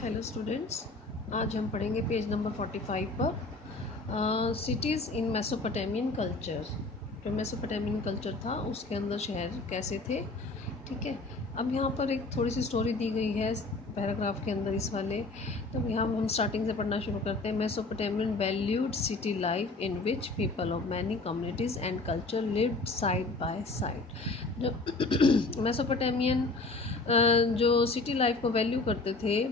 Hello students, आज हम पढ़ेंगे पेज नंबर 45 पर सिटीज़ इन मेसोपोटामियन कल्चर। जो मेसोपोटामियन कल्चर था उसके अंदर शहर कैसे थे। ठीक है, अब यहाँ पर एक थोड़ी सी स्टोरी दी गई है पैराग्राफ के अंदर इस वाले। तो यहाँ हम स्टार्टिंग से पढ़ना शुरू करते हैं। Mesopotamian valued city life in which people of many communities and culture lived side by side. जो मेसोपोटामियन जो सिटी लाइफ को वैल्यू करते थे,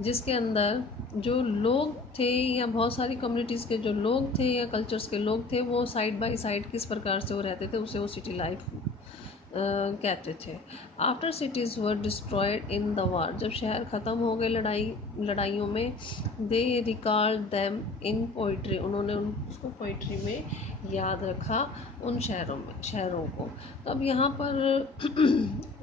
जिसके अंदर जो लोग थे या बहुत सारी कम्युनिटीज़ के जो लोग थे या कल्चर्स के लोग थे, वो साइड बाय साइड किस प्रकार से वो रहते थे, उसे वो सिटी लाइफ कहते थे। After cities were destroyed in the war, जब शहर ख़त्म हो गए लड़ाइयों में, दे रिकॉल्ड दैम इन पोइट्री, उन्होंने उसको पोइट्री में याद रखा उन शहरों को। तो अब यहाँ पर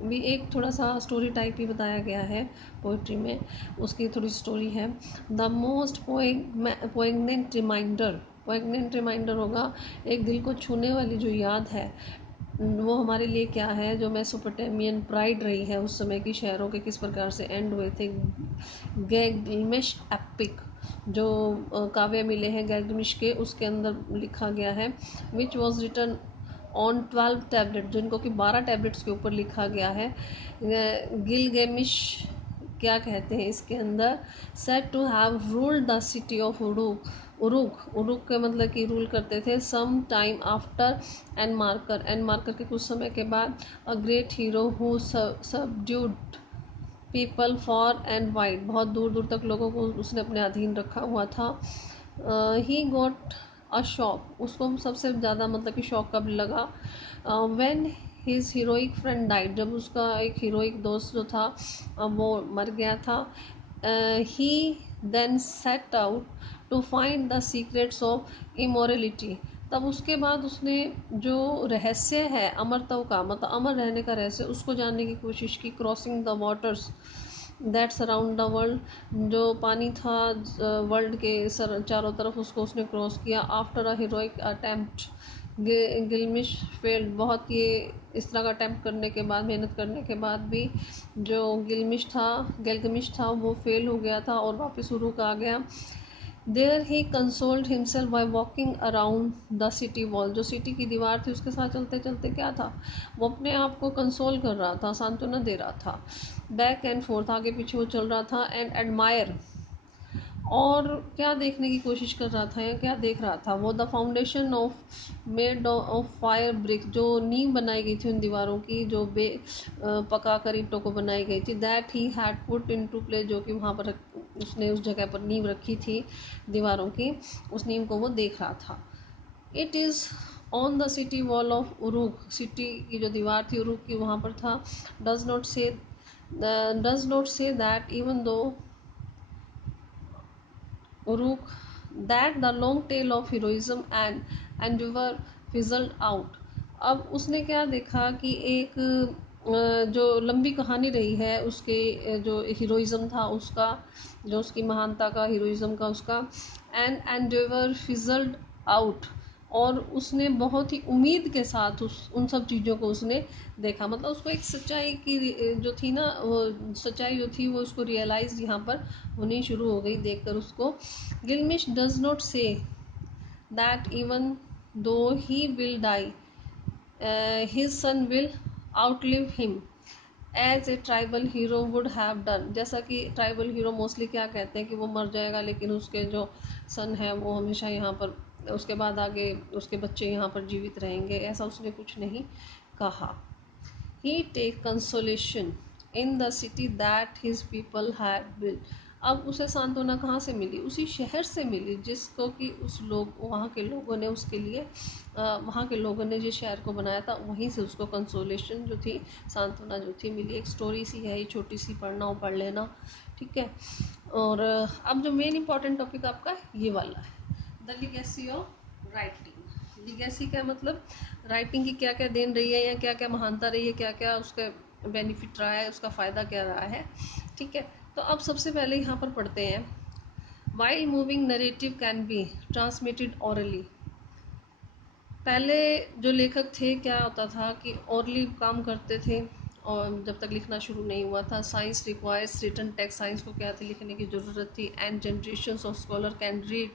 भी एक थोड़ा सा स्टोरी टाइप ही बताया गया है पोइट्री में, उसकी थोड़ी स्टोरी है। द मोस्ट पोइग्नेंट रिमाइंडर होगा, एक दिल को छूने वाली जो याद है, वो हमारे लिए क्या है, जो मेसोपोटामियन प्राइड रही है उस समय की शहरों के किस प्रकार से एंड हुए थे। गिल्गामेश एपिक, जो काव्य मिले हैं गिल्गामेश के, उसके अंदर लिखा गया है। Which was written on 12 tablet, जिनको कि 12 टैबलेट्स के ऊपर लिखा गया है। गिल्गामेश क्या कहते हैं इसके अंदर, said to have ruled the city of Uruk के मतलब कि रूल करते थे। Some time after Enmerkar के कुछ समय के बाद, a great hero who subdued people far and wide, बहुत दूर दूर तक लोगों को उसने अपने अधीन रखा हुआ था। ही गॉट अ शॉक, उसको सबसे ज़्यादा मतलब कि शौक कब लगा, when his heroic friend died, जब उसका एक हीरोइक दोस्त जो था वो मर गया था। He then set out to find the secrets of immortality, तब उसके बाद उसने जो रहस्य है अमरत्व का, मतलब अमर रहने का रहस्य, उसको जानने की कोशिश की। Crossing the waters that surround the world, जो पानी था वर्ल्ड के चारों तरफ, उसको उसने क्रॉस किया। After a heroic attempt Gilgamesh failed, बहुत ये इस तरह का अटैम्प्ट करने के बाद, मेहनत करने के बाद भी जो गिल्गामेश था वो फेल हो गया था और वापस उरुक आ गया। There he consoled himself by walking around the city wall, जो सिटी की दीवार थी उसके साथ चलते चलते क्या था, वो अपने आप को कंसोल कर रहा था, सांत्वना दे रहा था। बैक एंड फोर्थ, आगे पीछे वो चल रहा था। एंड एडमायर, और क्या देखने की कोशिश कर रहा था या क्या देख रहा था वो, the foundation of made of fire brick, जो नींव बनाई गई थी उन दीवारों की, जो पका कर ईंटों को बनाई गई थी। That he had put in to play, जो कि वहाँ पर उसने उस जगह पर नींव रखी थी दीवारों की, उस नींव को वो देख रहा था। It is on the city wall of Uruk, city की जो दीवार थी उरुक की वहाँ पर था। Does not say that even दो Uruk that the long tale of heroism and endeavor fizzled out। अब उसने क्या देखा कि एक जो लंबी कहानी रही है उसके, जो हीरोइज्म था उसका, जो उसकी महानता का, हीरोइज्म का उसका, एंड एंडेवर फिजल्ड आउट, और उसने बहुत ही उम्मीद के साथ उन सब चीज़ों को उसने देखा। मतलब उसको एक सच्चाई की जो थी ना, वो सच्चाई जो थी वो उसको रियलाइज यहाँ पर होनी शुरू हो गई देखकर उसको। Gilgamesh does not say that even though he will die his son will outlive him as a tribal hero would have done, जैसा कि ट्राइबल हीरो मोस्टली क्या कहते हैं कि वो मर जाएगा लेकिन उसके जो सन है वो हमेशा यहाँ पर, उसके बाद आगे उसके बच्चे यहाँ पर जीवित रहेंगे, ऐसा उसने कुछ नहीं कहा। He take consolation in the city that his people had built, अब उसे सांत्वना कहाँ से मिली, उसी शहर से मिली जिसको कि वहाँ के लोगों ने उसके लिए, वहाँ के लोगों ने जिस शहर को बनाया था वहीं से उसको कंसोलेशन जो थी, सांत्वना जो थी मिली। एक स्टोरी सी है ये, छोटी सी, पढ़ना हो पढ़ लेना, ठीक है। और अब जो मेन इंपॉर्टेंट टॉपिक आपका ये वाला है, the legacy of writing. Legacy क्या मतलब, राइटिंग की क्या क्या देन रही है या क्या क्या महानता रही है, क्या क्या उसका बेनिफिट रहा है, उसका फ़ायदा क्या रहा है, ठीक है। तो अब सबसे पहले यहाँ पर पढ़ते हैं, while moving narrative can be transmitted hourly. पहले जो लेखक थे क्या होता था कि ऑरली काम करते थे, और जब तक लिखना शुरू नहीं हुआ था। Science requires written text, science को क्या थी, लिखने की ज़रूरत थी। And generations of scholar can read,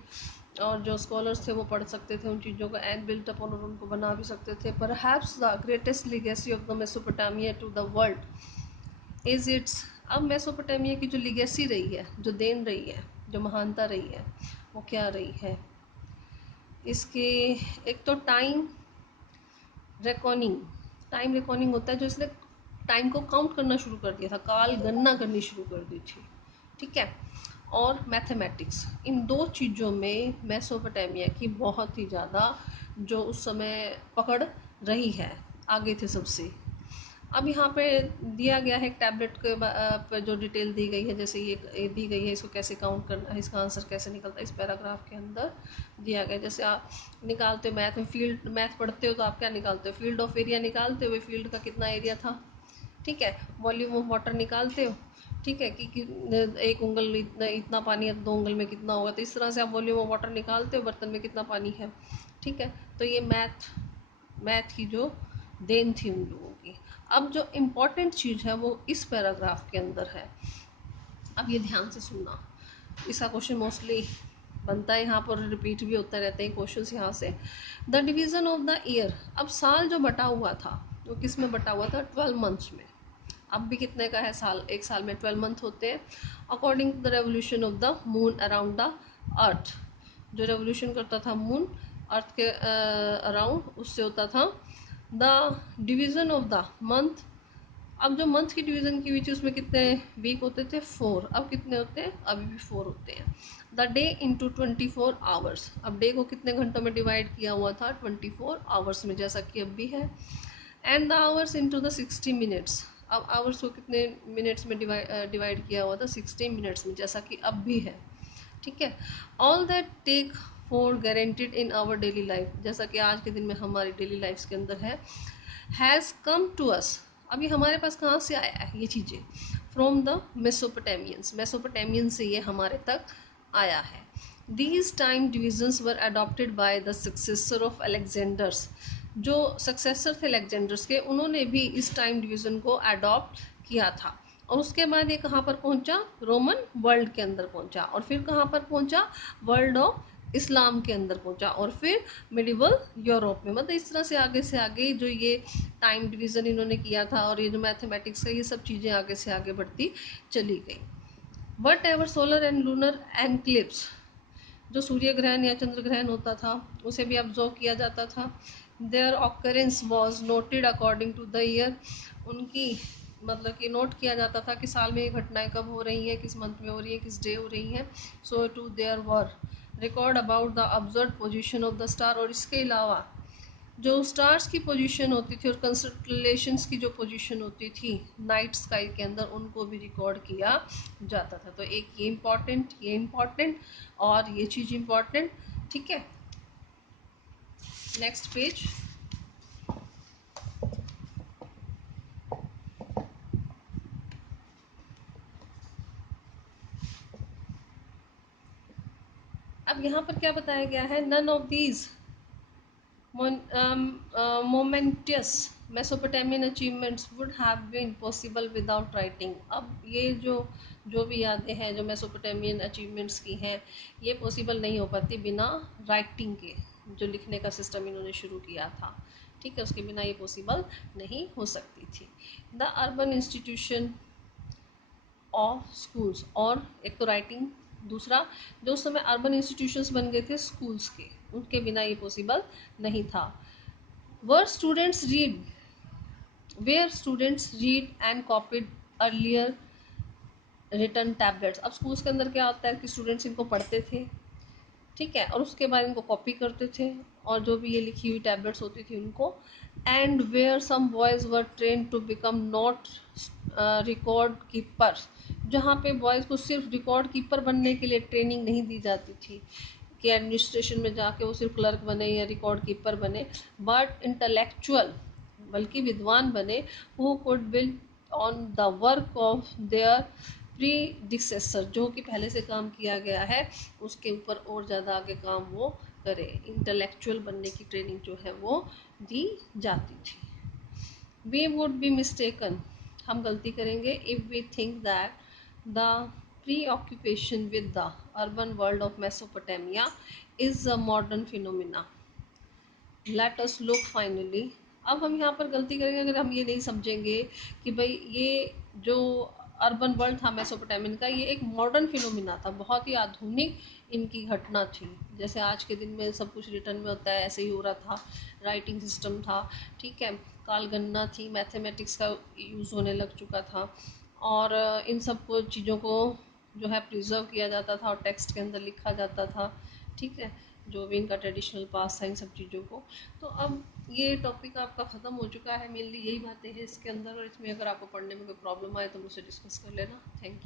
और जो स्कॉलर्स थे वो पढ़ सकते थे उन चीज़ों को। एंड बिल्ट अपॉन, और उनको बना भी सकते थे। Perhaps the greatest legacy of the Mesopotamia to the world is its, अब मेसोपोटामिया की जो लीगेसी रही है, जो देन रही है, जो महानता रही है, वो क्या रही है इसके। एक तो टाइम रिकॉर्डिंग, टाइम रिकॉर्डिंग होता है जो इसने टाइम को काउंट करना शुरू कर दिया था, काल गणना करनी शुरू कर दी थी, ठीक है। और मैथमेटिक्स, इन दो चीज़ों में मेसोपोटामिया की बहुत ही ज़्यादा जो उस समय पकड़ रही है, आगे थे सबसे। अब यहाँ पे दिया गया है एक टैबलेट के पर जो डिटेल दी गई है, जैसे ये दी गई है, इसको कैसे काउंट करना है, इसका आंसर कैसे निकलता है, इस पैराग्राफ के अंदर दिया गया। जैसे आप निकालते हो मैथ में, फील्ड मैथ पढ़ते हो तो आप क्या निकालते हो, फील्ड ऑफ एरिया निकालते हो, फील्ड का कितना एरिया था, ठीक है। वॉल्यूम ऑफ वाटर निकालते हो, ठीक है, कि एक उंगल इतना पानी है तो 2 उंगल में कितना होगा, तो इस तरह से आप वॉल्यूम ऑफ वाटर निकालते हो, बर्तन में कितना पानी है, ठीक है। तो ये मैथ की जो देन थी उन लोगों की। अब जो इम्पोर्टेंट चीज़ है वो इस पैराग्राफ के अंदर है, अब ये ध्यान से सुनना। इसका क्वेश्चन मोस्टली बनता है यहाँ पर, रिपीट भी होता रहते हैं क्वेश्चंस यहाँ से। The division of the year, अब साल जो बटा हुआ था वो किस में बटा हुआ था, 12 मंथ्स में। अब भी कितने का है साल, एक साल में 12 मंथ होते हैं। According to the revolution of the moon around the earth, जो रेवोल्यूशन करता था मून अर्थ के अराउंड, उससे होता था। The division of the month, अब जो मंथ की डिवीज़न की हुई थी उसमें कितने वीक होते थे, 4, अब कितने होते हैं, अभी भी 4 होते हैं। द डे इंटू 24 आवर्स, अब डे को कितने घंटों में डिवाइड किया हुआ था, 24 आवर्स में, जैसा कि अब भी है। And the hours into the 60 minutes, अब आवर्स को कितने मिनट्स में डिवाइड किया हुआ था, 60 मिनट्स में, जैसा कि अब भी है, ठीक है। All that take for guaranteed in our daily life, जैसा कि आज के दिन में हमारी डेली लाइफ के अंदर है। हैज़ कम टू अस, अभी हमारे पास कहाँ से आया है ये चीज़ें, फ्रॉम द मेसोपोटामियंस, मेसोपोटामियन से ये हमारे तक आया है। These time divisions were adopted by the successor of Alexander's, जो सक्सेसर थे अलेक्जेंडर्स के, उन्होंने भी इस टाइम डिवीज़न को अडॉप्ट किया था। और उसके बाद ये कहाँ पर पहुंचा, रोमन वर्ल्ड के अंदर पहुंचा, और फिर कहाँ पर पहुंचा, वर्ल्ड ऑफ इस्लाम के अंदर पहुंचा, और फिर मिडिवल यूरोप में। मतलब इस तरह से आगे जो ये टाइम डिवीज़न इन्होंने किया था, और ये जो मैथमेटिक्स है, ये सब चीज़ें आगे से आगे बढ़ती चली गई। Whatever solar and lunar eclipses, जो सूर्य ग्रहण या चंद्र ग्रहण होता था उसे भी ऑब्जर्व किया जाता था। Their occurrence was noted according to the year, उनकी मतलब कि नोट किया जाता था कि साल में ये घटनाएं कब हो रही हैं, किस मंथ में हो रही है, किस डे हो रही हैं। So too there were record about the observe position of the star, और इसके अलावा जो स्टार्स की पोजीशन होती थी और कंस्टलेशंस की जो पोजीशन होती थी नाइट स्काई के अंदर, उनको भी रिकॉर्ड किया जाता था। तो एक ये इम्पॉर्टेंट और ये चीज़ इम्पॉर्टेंट, ठीक है। Next page. अब यहाँ पर क्या बताया गया है, none of these momentous Mesopotamian achievements would have been possible without writing. अब ये जो भी यादें हैं जो मेसोपोटामियन अचीवमेंट्स की हैं, ये पॉसिबल नहीं हो पाती बिना राइटिंग के, जो लिखने का सिस्टम इन्होंने शुरू किया था, ठीक है, उसके बिना ये पॉसिबल नहीं हो सकती थी। The urban institution of schools, और एक तो राइटिंग, दूसरा जो उस समय अर्बन इंस्टीट्यूशंस बन गए थे स्कूल्स के, उनके बिना ये पॉसिबल नहीं था। Where students read where students read and copied earlier written tablets, अब स्कूल्स के अंदर क्या होता है कि स्टूडेंट्स इनको पढ़ते थे, ठीक है, और उसके बाद इनको कॉपी करते थे, और जो भी ये लिखी हुई टैबलेट्स होती थी उनको। And where some boys were train to become not record keeper, जहाँ पे बॉयज़ को सिर्फ रिकॉर्ड कीपर बनने के लिए ट्रेनिंग नहीं दी जाती थी कि एडमिनिस्ट्रेशन में जाके वो सिर्फ क्लर्क बने या रिकॉर्ड कीपर बने, बट इंटेलेक्चुअल, बल्कि विद्वान बने, who could build on the work of their predecessor, जो कि पहले से काम किया गया है उसके ऊपर और ज़्यादा आगे काम वो करे। इंटेलेक्चुअल बनने की ट्रेनिंग जो है वो दी जाती थी। वी वुड बी मिस्टेकन, हम गलती करेंगे if we think that the preoccupation with the urban world of Mesopotamia is a modern phenomena. Let us look finally. अब हम यहाँ पर गलती करेंगे अगर हम ये नहीं समझेंगे कि भाई ये जो अर्बन वर्ल्ड था मेसोपोटामियन का, ये एक मॉडर्न फिनोमिना था, बहुत ही आधुनिक इनकी घटना थी। जैसे आज के दिन में सब कुछ रिटर्न में होता है, ऐसे ही हो रहा था। राइटिंग सिस्टम था, ठीक है, कालगणना थी, मैथमेटिक्स का यूज़ होने लग चुका था, और इन सब चीज़ों को जो है प्रिजर्व किया जाता था और टेक्स्ट के अंदर लिखा जाता था, ठीक है, जो भी इनका ट्रेडिशनल पास था इन सब चीज़ों को। तो अब ये टॉपिक आपका ख़त्म हो चुका है, मेनली यही बातें हैं इसके अंदर, और इसमें अगर आपको पढ़ने में कोई प्रॉब्लम आए तो मुझसे डिस्कस कर लेना। Thank you.